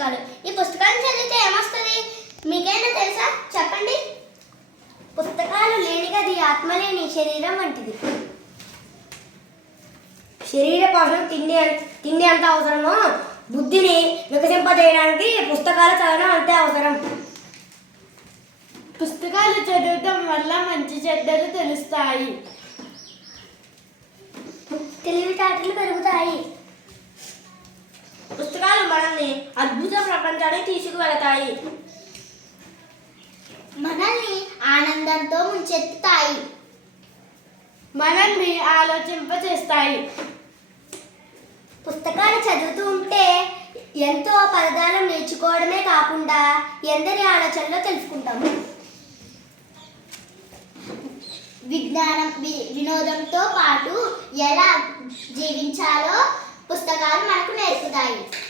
పుస్తకాలు. ఈ పుస్తకాలను చదివితే ఏమొస్తుంది మీకైనా తెలుసా? చెప్పండి. పుస్తకాలు లేని గది ఆత్మ లేని శరీరం వంటిది. శరీర పోషణ తిండి ఎంత అవసరమో బుద్ధిని వికసింపజేయడానికి పుస్తకాలు చదవడం అంతే అవసరం. పుస్తకాలు చదవటం వల్ల మంచి చెడ్డలు తెలుస్తాయి. తెలివితేటలు పెరుగుతాయి. పుస్తకాలు మనల్ని అద్భుత ప్రపంచానికి తీసుకువెళతాయి. మనల్ని ఆనందంతో ముంచెత్తుతాయి. మనల్ని ఆలోచింపచేస్తాయి. పుస్తకాలు చదువుతూ ఉంటే ఎంతో పదజాలం నేర్చుకోవడమే కాకుండా ఎందరి ఆలోచనలో తెలుసుకుంటాము. విజ్ఞానం వినోదంతో పాటు ఎలా జీవించాలో పుస్తకాలు మనకు నేర్పుతాయి.